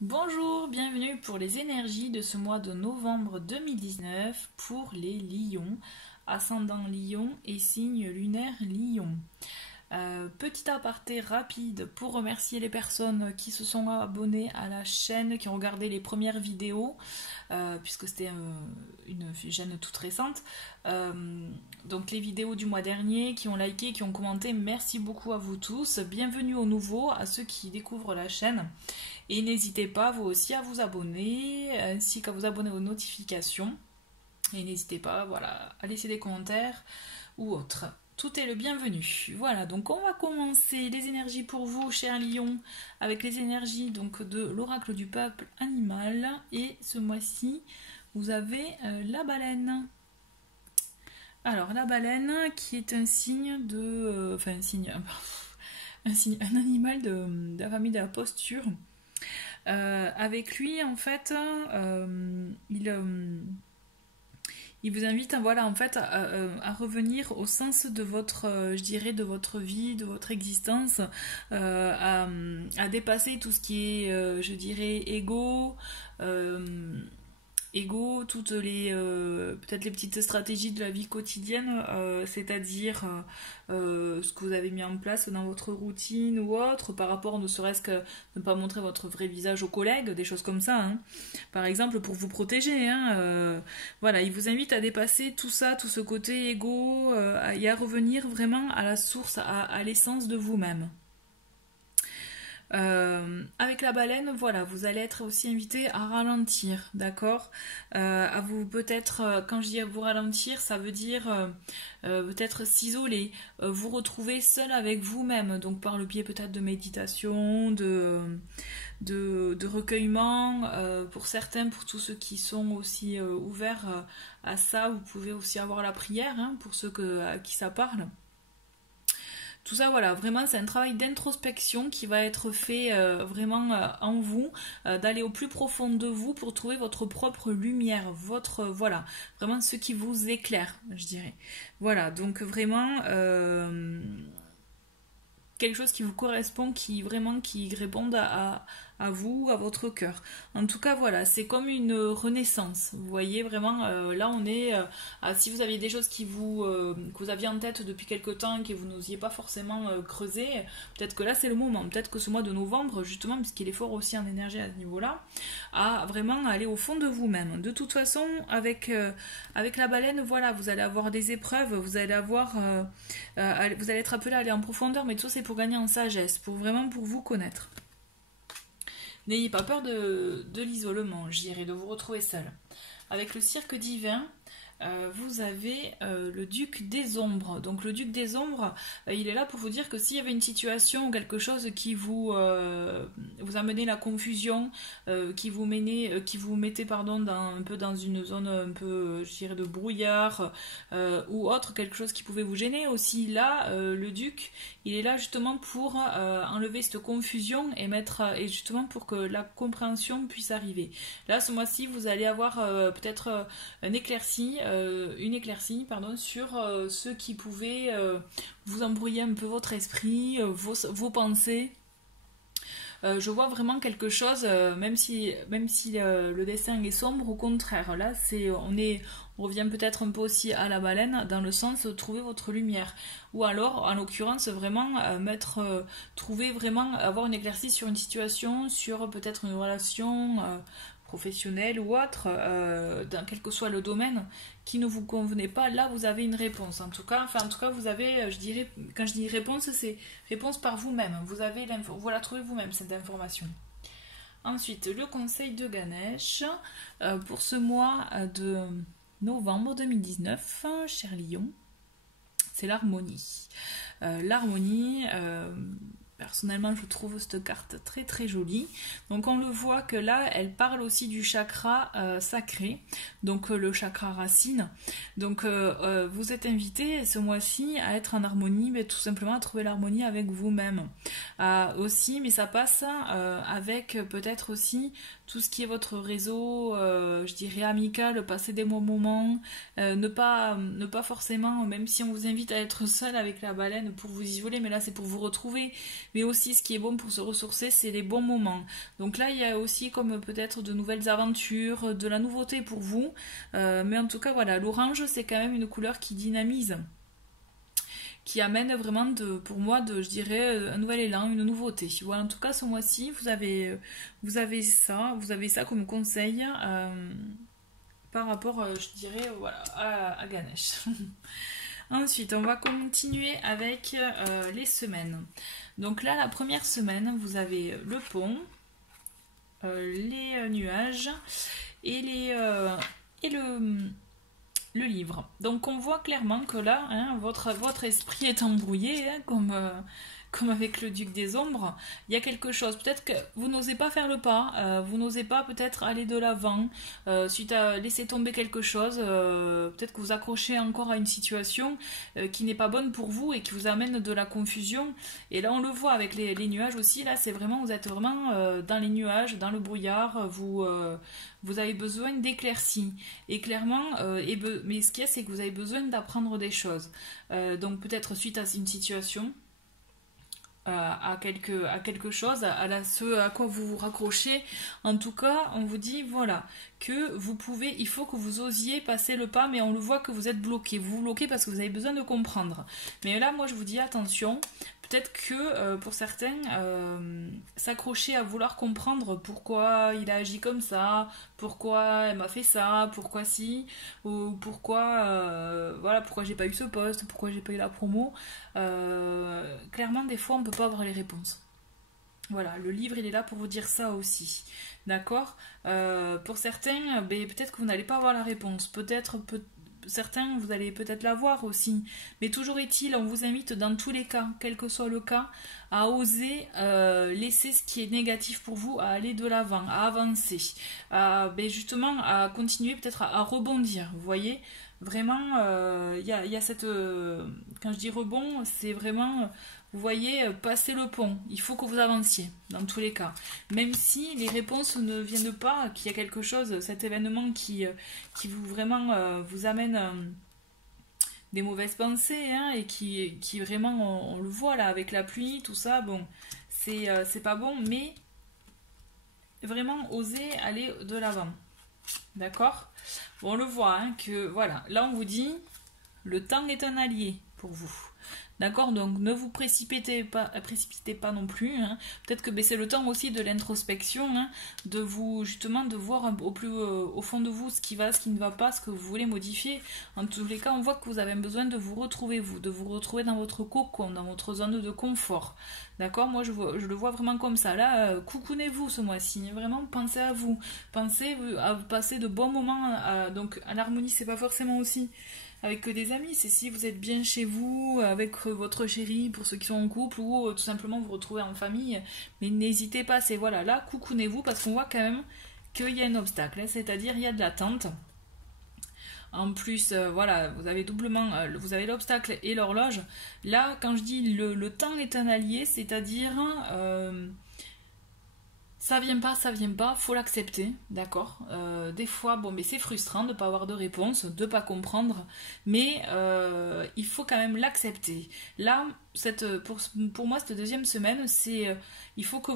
Bonjour, bienvenue pour les énergies de ce mois de novembre 2019 pour les lions, ascendant lion et signe lunaire lion. Petit aparté rapide pour remercier les personnes qui se sont abonnées à la chaîne, qui ont regardé les premières vidéos, puisque c'était une chaîne toute récente. Donc les vidéos du mois dernier, qui ont liké, qui ont commenté, merci beaucoup à vous tous. Bienvenue aux nouveaux, à ceux qui découvrent la chaîne. Et n'hésitez pas vous aussi à vous abonner, ainsi qu'à vous abonner aux notifications. Et n'hésitez pas, voilà, à laisser des commentaires ou autres. Tout est le bienvenu. Voilà, donc on va commencer les énergies pour vous, chers lions, avec les énergies donc de l'oracle du peuple animal. Et ce mois-ci, vous avez la baleine. Alors la baleine, qui est un signe de, un animal de la famille de la posture. Avec lui, en fait, il vous invite, voilà, en fait, à revenir au sens de votre, je dirais, de votre vie, de votre existence, à dépasser tout ce qui est, je dirais, toutes les peut-être les petites stratégies de la vie quotidienne, c'est-à-dire ce que vous avez mis en place dans votre routine ou autre, par rapport ne serait-ce que ne pas montrer votre vrai visage aux collègues, des choses comme ça, hein. Par exemple pour vous protéger, hein, voilà, il vous invite à dépasser tout ça, tout ce côté égo, et à revenir vraiment à la source, à l'essence de vous-même. Avec la baleine, voilà, vous allez être aussi invité à ralentir, d'accord, à vous peut-être, quand je dis à vous ralentir, ça veut dire peut-être s'isoler, vous retrouver seul avec vous-même, donc par le biais peut-être de méditation, de recueillement, pour certains, pour tous ceux qui sont aussi ouverts à ça, vous pouvez aussi avoir la prière, hein, pour ceux à qui ça parle. Tout ça, voilà, vraiment, c'est un travail d'introspection qui va être fait vraiment en vous, d'aller au plus profond de vous pour trouver votre propre lumière, votre, voilà, vraiment ce qui vous éclaire, je dirais. Voilà, donc vraiment, quelque chose qui vous correspond, qui vraiment qui réponde à vous, à votre cœur. En tout cas, voilà, c'est comme une renaissance. Vous voyez vraiment, là on est, si vous aviez des choses que vous aviez en tête depuis quelque temps, que vous n'osiez pas forcément creuser, peut-être que là c'est le moment. Peut-être que ce mois de novembre, justement, puisqu'il est fort aussi en énergie à ce niveau-là, à vraiment aller au fond de vous-même. De toute façon, avec la baleine, voilà, vous allez avoir des épreuves, vous allez être appelé à aller en profondeur, mais tout ça c'est pour gagner en sagesse, pour vraiment pour vous connaître. N'ayez pas peur de l'isolement, je dirais, de vous retrouver seul. Avec le cirque divin, vous avez le duc des ombres. Donc le duc des ombres, il est là pour vous dire que s'il y avait une situation ou quelque chose qui vous amenait la confusion, qui vous mettait un peu dans une zone un peu, je dirais, de brouillard, ou autre, quelque chose qui pouvait vous gêner aussi, là, le duc, il est là justement pour enlever cette confusion et justement pour que la compréhension puisse arriver. Là, ce mois-ci, vous allez avoir peut-être une éclaircie sur ce qui pouvait vous embrouiller un peu votre esprit, vos pensées. Je vois vraiment quelque chose, même si le dessin est sombre, au contraire, là on revient peut-être un peu aussi à la baleine, dans le sens de trouver votre lumière. Ou alors, en l'occurrence, vraiment trouver vraiment, avoir une éclaircie sur une situation, sur peut-être une relation professionnelle ou autre, dans quel que soit le domaine, qui ne vous convenait pas, là vous avez une réponse. En tout cas, vous avez, je dirais, quand je dis réponse, c'est réponse par vous-même. Vous la trouvez vous-même, cette information. Ensuite, le conseil de Ganesh pour ce mois de novembre 2019, cher Lion, c'est l'harmonie. L'harmonie, personnellement, je trouve cette carte très très jolie. Donc on le voit que là, elle parle aussi du chakra sacré, donc le chakra racine. Donc vous êtes invité ce mois-ci à être en harmonie, mais tout simplement à trouver l'harmonie avec vous-même. Aussi, mais ça passe avec peut-être aussi tout ce qui est votre réseau, je dirais amical, passer des bons moments, ne pas forcément, même si on vous invite à être seul avec la baleine pour vous isoler, mais là c'est pour vous retrouver, mais aussi ce qui est bon pour se ressourcer, c'est les bons moments. Donc là, il y a aussi comme peut-être de nouvelles aventures, de la nouveauté pour vous. Mais en tout cas, voilà, l'orange, c'est quand même une couleur qui dynamise, qui amène vraiment, pour moi, je dirais, un nouvel élan, une nouveauté. Voilà, en tout cas, ce mois-ci, vous avez ça comme conseil par rapport, je dirais, voilà, à Ganesh. Ensuite, on va continuer avec les semaines. Donc là, la première semaine, vous avez le pont, les nuages et le livre. Donc on voit clairement que là, hein, votre esprit est embrouillé, hein, comme avec le duc des ombres. Il y a quelque chose, peut-être que vous n'osez pas faire le pas, vous n'osez pas peut-être aller de l'avant, suite à laisser tomber quelque chose, peut-être que vous accrochez encore à une situation qui n'est pas bonne pour vous et qui vous amène de la confusion. Et là on le voit avec les nuages aussi, là c'est vraiment, vous êtes vraiment dans les nuages, dans le brouillard, vous avez besoin d'éclaircies. Et clairement, mais ce qu'il y a, c'est que vous avez besoin d'apprendre des choses. Donc peut-être suite à une situation, à quelque chose, ce à quoi vous vous raccrochez. En tout cas, on vous dit, voilà, que vous pouvez, il faut que vous osiez passer le pas, mais on le voit que vous êtes bloqué. Vous vous bloquez parce que vous avez besoin de comprendre. Mais là, moi, je vous dis, attention, peut-être que pour certains, s'accrocher à vouloir comprendre pourquoi il a agi comme ça, pourquoi elle m'a fait ça, pourquoi si, ou voilà, pourquoi j'ai pas eu ce poste, pourquoi j'ai pas eu la promo. Clairement, des fois, on peut pas avoir les réponses. Voilà, le livre, il est là pour vous dire ça aussi. D'accord. Pour certains, peut-être que vous n'allez pas avoir la réponse. Certains, vous allez peut-être l'avoir aussi. Mais toujours est-il, on vous invite dans tous les cas, quel que soit le cas, à oser laisser ce qui est négatif pour vous, à aller de l'avant, à avancer, justement à continuer peut-être à rebondir. Vous voyez, vraiment, il y a cette... quand je dis rebond, c'est vraiment... Vous voyez, passer le pont. Il faut que vous avanciez, dans tous les cas. Même si les réponses ne viennent pas, qu'il y a quelque chose, cet événement qui vous vraiment vous amène des mauvaises pensées, hein, et qui vraiment, on le voit là, avec la pluie, tout ça, bon, c'est pas bon, mais vraiment oser aller de l'avant. D'accord? Bon, on le voit, hein, que voilà, là on vous dit, le temps est un allié pour vous. D'accord, donc ne vous précipitez pas non plus, hein. Peut-être que c'est le temps aussi de l'introspection, hein, de vous justement de voir au fond de vous ce qui va, ce qui ne va pas, ce que vous voulez modifier. En tous les cas, on voit que vous avez besoin de vous retrouver, dans votre cocon, dans votre zone de confort. D'accord, moi je le vois vraiment comme ça. Là, coucounez-vous ce mois-ci, vraiment pensez à vous, pensez à passer de bons moments. Donc à l'harmonie, c'est pas forcément aussi avec que des amis, c'est si vous êtes bien chez vous, avec votre chéri, pour ceux qui sont en couple, ou tout simplement vous retrouver en famille. Mais n'hésitez pas, c'est voilà, là, coucounez-vous, parce qu'on voit quand même qu'il y a un obstacle, hein, c'est-à-dire il y a de l'attente. En plus, voilà, vous avez doublement, vous avez l'obstacle et l'horloge. Là, quand je dis le temps est un allié, c'est-à-dire... ça vient pas, faut l'accepter, d'accord. Des fois, bon, mais c'est frustrant de ne pas avoir de réponse, de ne pas comprendre, mais il faut quand même l'accepter. Là, pour moi, cette deuxième semaine, il faut que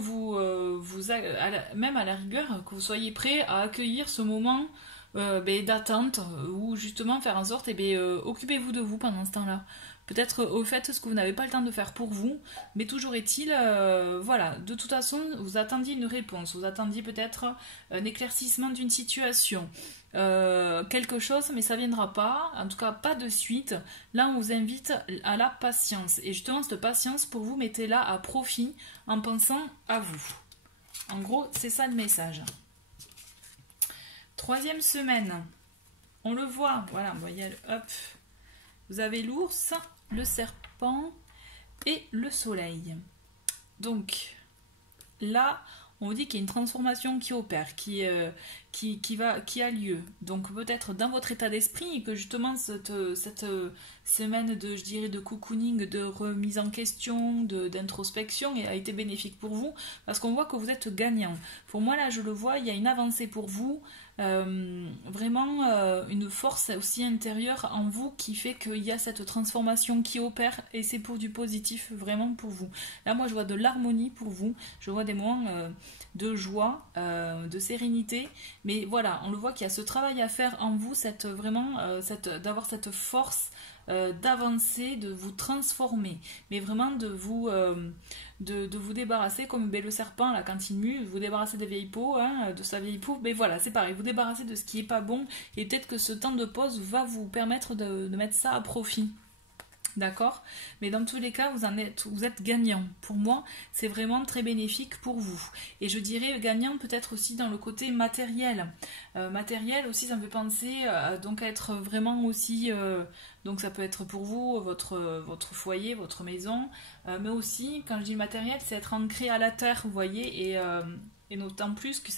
même à la rigueur, que vous soyez prêt à accueillir ce moment d'attente, ou justement faire en sorte, occupez-vous de vous pendant ce temps-là. Peut-être au fait ce que vous n'avez pas le temps de faire pour vous, mais toujours est-il, voilà, de toute façon, vous attendiez une réponse, vous attendiez peut-être un éclaircissement d'une situation, quelque chose, mais ça ne viendra pas, en tout cas pas de suite. Là, on vous invite à la patience, et justement, cette patience, pour vous, mettez-la à profit en pensant à vous. En gros, c'est ça le message. Troisième semaine, on le voit, voilà, voyez, hop. Vous avez l'ours, le serpent et le soleil. Donc là, on vous dit qu'il y a une transformation qui opère, qui a lieu. Donc peut-être dans votre état d'esprit, que justement cette semaine de cocooning, de remise en question, d'introspection a été bénéfique pour vous, parce qu'on voit que vous êtes gagnant. Pour moi là, je le vois, il y a une avancée pour vous. vraiment une force aussi intérieure en vous qui fait qu'il y a cette transformation qui opère et c'est pour du positif vraiment pour vous. Là moi je vois de l'harmonie pour vous, je vois des moments de joie, de sérénité, mais voilà, on le voit qu'il y a ce travail à faire en vous, d'avoir cette force d'avancer, de vous transformer, mais vraiment de vous débarrasser comme le serpent là quand il mue, vous débarrasser des vieilles peaux, hein, de sa vieille peau, mais voilà, c'est pareil, vous débarrasser de ce qui est pas bon et peut-être que ce temps de pause va vous permettre de mettre ça à profit. D'accord? Mais dans tous les cas, vous êtes gagnant. Pour moi, c'est vraiment très bénéfique pour vous. Et je dirais gagnant peut-être aussi dans le côté matériel. Matériel aussi, ça me fait penser donc à être vraiment aussi... donc ça peut être pour vous, votre foyer, votre maison. Mais aussi, quand je dis matériel, c'est être ancré à la terre, vous voyez. Et d'autant plus que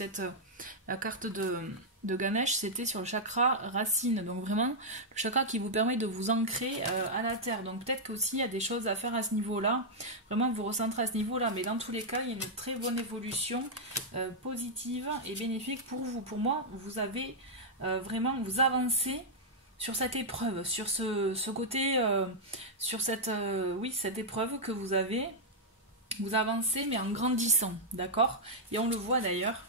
la carte de Ganesh, c'était sur le chakra racine, donc vraiment le chakra qui vous permet de vous ancrer à la terre. Donc peut-être qu'aussi il y a des choses à faire à ce niveau-là, vraiment vous recentrer à ce niveau-là, mais dans tous les cas, il y a une très bonne évolution positive et bénéfique pour vous. Pour moi, vous avez vraiment, vous avancez sur cette épreuve, sur ce côté, sur cette épreuve que vous avez, vous avancez mais en grandissant, d'accord? Et on le voit d'ailleurs.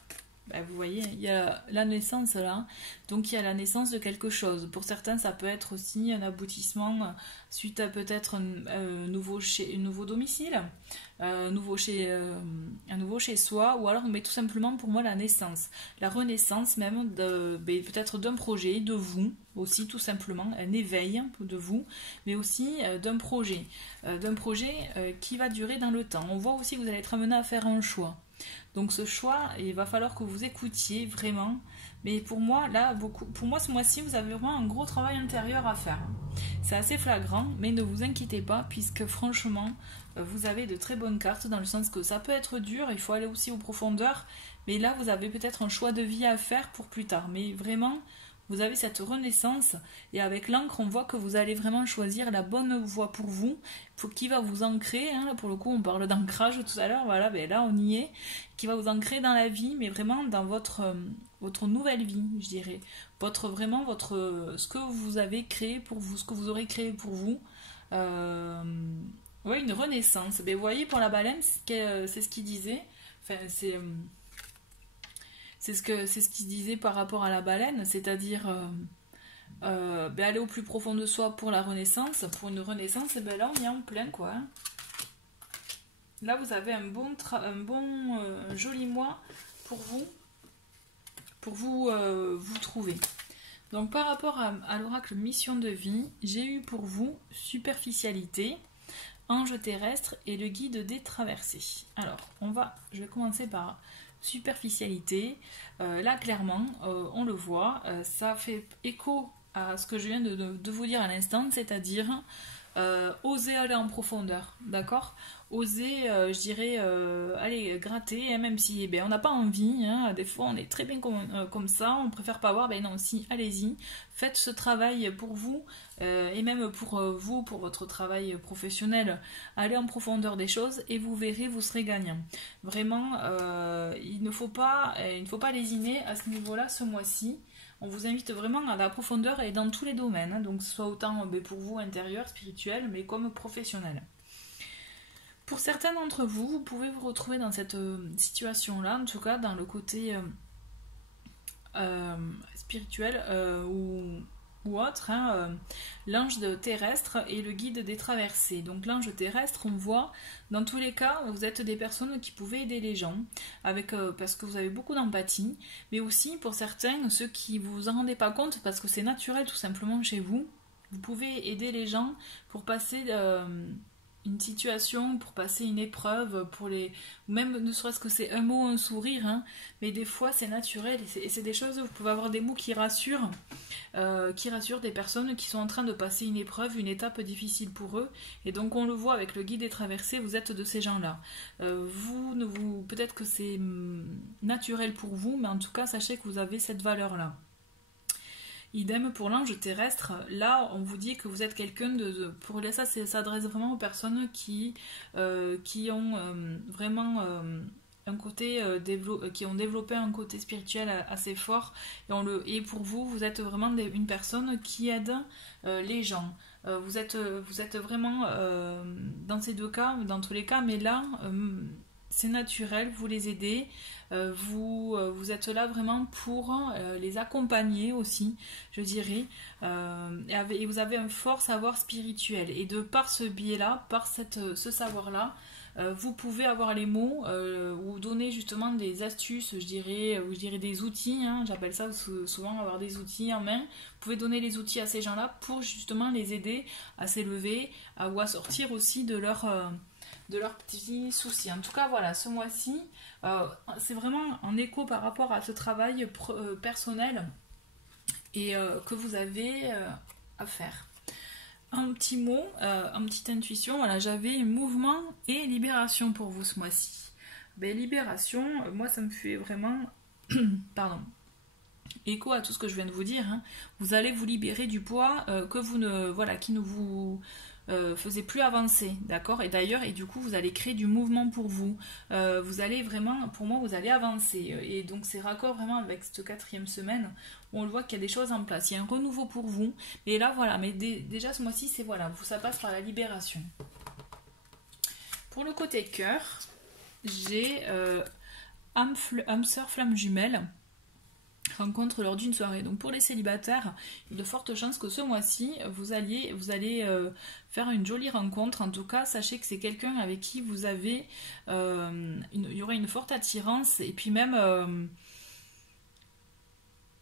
Vous voyez, il y a la naissance là, donc il y a la naissance de quelque chose. Pour certains, ça peut être aussi un aboutissement suite à peut-être un nouveau domicile, un nouveau chez soi, ou alors mais tout simplement pour moi la naissance, la renaissance même peut-être d'un projet, de vous aussi tout simplement, un éveil de vous, mais aussi d'un projet qui va durer dans le temps. On voit aussi que vous allez être amené à faire un choix. Donc ce choix, il va falloir que vous écoutiez vraiment. Mais pour moi, ce mois-ci, vous avez vraiment un gros travail intérieur à faire. C'est assez flagrant, mais ne vous inquiétez pas, puisque franchement, vous avez de très bonnes cartes, dans le sens que ça peut être dur, il faut aller aussi aux profondeurs, mais là, vous avez peut-être un choix de vie à faire pour plus tard. Mais vraiment, vous avez cette renaissance, et avec l'encre, on voit que vous allez vraiment choisir la bonne voie pour vous, qui va vous ancrer, hein, là pour le coup on parle d'ancrage tout à l'heure, voilà, là on y est, qui va vous ancrer dans la vie, mais vraiment dans votre nouvelle vie, je dirais, ce que vous avez créé pour vous, ce que vous aurez créé pour vous, ouais, une renaissance. Mais vous voyez, pour la baleine, c'est ce qu'il disait, enfin c'est ce qu'il disait par rapport à la baleine, c'est-à-dire aller au plus profond de soi pour la renaissance, pour une renaissance, et là on est en plein quoi. Hein. Là vous avez un joli mois pour vous trouver. Donc par rapport à l'oracle mission de vie, j'ai eu pour vous superficialité, ange terrestre et le guide des traversées. Alors je vais commencer par superficialité. Là clairement on le voit, ça fait écho à ce que je viens de vous dire à l'instant, c'est-à-dire oser aller en profondeur, d'accord? Oser, je dirais, aller gratter, hein, même si on n'a pas envie, hein, des fois on est très bien comme ça, on préfère pas voir, non, si, allez-y, faites ce travail pour vous, et même pour vous, pour votre travail professionnel, allez en profondeur des choses et vous verrez, vous serez gagnant. Vraiment, il ne faut pas lésiner à ce niveau-là ce mois-ci. On vous invite vraiment à la profondeur et dans tous les domaines, hein, donc ce soit autant pour vous intérieur, spirituel, mais comme professionnel. Pour certains d'entre vous, vous pouvez vous retrouver dans cette situation-là, en tout cas dans le côté spirituel ou autre, hein, l'ange terrestre et le guide des traversées. Donc l'ange terrestre, on voit, dans tous les cas, vous êtes des personnes qui pouvaient aider les gens, parce que vous avez beaucoup d'empathie, mais aussi pour certains, ceux qui vous en rendez pas compte, parce que c'est naturel tout simplement chez vous, vous pouvez aider les gens pour passer une situation, pour passer une épreuve, même ne serait-ce que c'est un mot, un sourire, hein, mais des fois c'est naturel et c'est des choses, vous pouvez avoir des mots qui rassurent des personnes qui sont en train de passer une épreuve, une étape difficile pour eux, et donc on le voit avec le guide des traversées, vous êtes de ces gens-là. Peut-être que c'est naturel pour vous, mais en tout cas sachez que vous avez cette valeur-là. Idem pour l'ange terrestre, là on vous dit que vous êtes quelqu'un pour ça s'adresse vraiment aux personnes qui ont vraiment un côté qui ont développé un côté spirituel assez fort et pour vous, vous êtes vraiment une personne qui aide les gens. Vous êtes vraiment dans ces deux cas, dans tous les cas, mais là, c'est naturel, vous les aidez, vous êtes là vraiment pour les accompagner aussi, je dirais, et vous avez un fort savoir spirituel. Et de par ce biais-là, par ce savoir-là, vous pouvez avoir les mots ou donner justement des astuces, ou je dirais des outils, hein, j'appelle ça souvent avoir des outils en main. Vous pouvez donner les outils à ces gens-là pour justement les aider à s'élever ou à sortir aussi de leurs petits soucis. En tout cas, voilà, ce mois-ci, c'est vraiment en écho par rapport à ce travail personnel et que vous avez à faire. Un petit mot, une petite intuition, voilà, j'avais mouvement et libération pour vous ce mois-ci. Ben, libération, moi ça me fait vraiment pardon, écho à tout ce que je viens de vous dire, hein. Vous allez vous libérer du poids qui ne vous faisait plus avancer, d'accord? Et d'ailleurs, et du coup, vous allez créer du mouvement pour vous. Vous allez vraiment, pour moi, vous allez avancer. Et donc, c'est raccord vraiment avec cette 4e semaine où on le voit qu'il y a des choses en place. Il y a un renouveau pour vous. Et là, voilà. Mais déjà, ce mois-ci, c'est voilà, ça passe par la libération. Pour le côté cœur, j'ai âme sœur flamme jumelle. Rencontre lors d'une soirée. Donc pour les célibataires, il y a de fortes chances que ce mois-ci, vous allez faire une jolie rencontre. En tout cas, sachez que c'est quelqu'un avec qui vous avez... il y aura une forte attirance et puis même...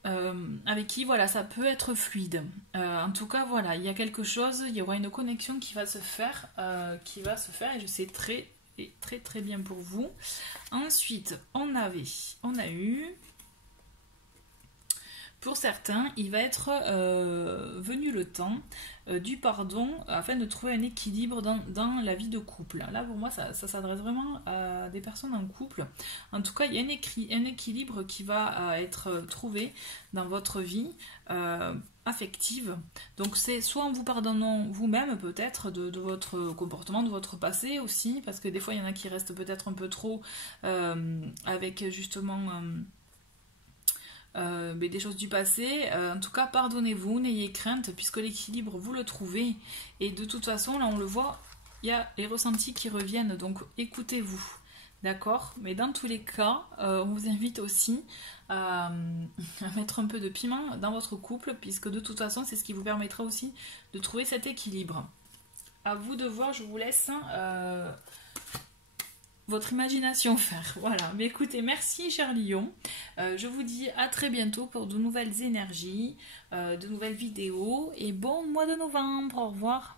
avec qui voilà ça peut être fluide. En tout cas voilà, il y a quelque chose, il y aura une connexion qui va se faire et je sais très très très bien pour vous. Ensuite on a eu... Pour certains, il va être venu le temps du pardon afin de trouver un équilibre dans la vie de couple. Là, pour moi, ça s'adresse vraiment à des personnes en couple. En tout cas, il y a un équilibre qui va être trouvé dans votre vie affective. Donc, c'est soit en vous pardonnant vous-même, peut-être, de votre comportement, de votre passé aussi, parce que des fois, il y en a qui restent peut-être un peu trop avec justement... des choses du passé. En tout cas, pardonnez-vous, n'ayez crainte, puisque l'équilibre, vous le trouvez. Et de toute façon, là, on le voit, il y a les ressentis qui reviennent, donc écoutez-vous. D'accord? Mais dans tous les cas, on vous invite aussi à mettre un peu de piment dans votre couple, puisque de toute façon, c'est ce qui vous permettra aussi de trouver cet équilibre. À vous de voir, je vous laisse... votre imagination faire. Voilà. Mais écoutez, merci cher Lion. Je vous dis à très bientôt pour de nouvelles énergies, de nouvelles vidéos et bon mois de novembre. Au revoir.